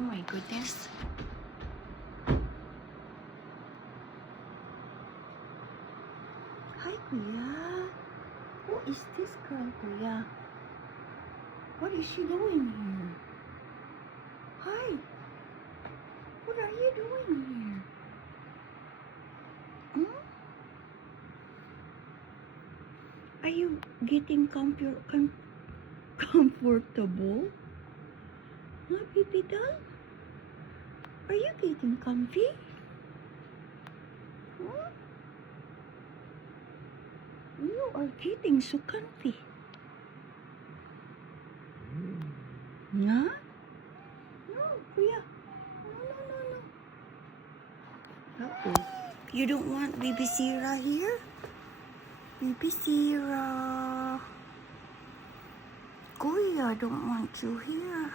Oh my goodness. Hi, Kuya. Who is this girl, Kuya? What is she doing here? Hi. What are you doing here? Hmm? Are you getting comfortable? Huh, baby doll? Are you getting comfy? Huh? You are getting so comfy. Huh? No, Kuya. No. Uh-oh. You don't want baby Sira here? Baby Sira. Kuya don't want you here.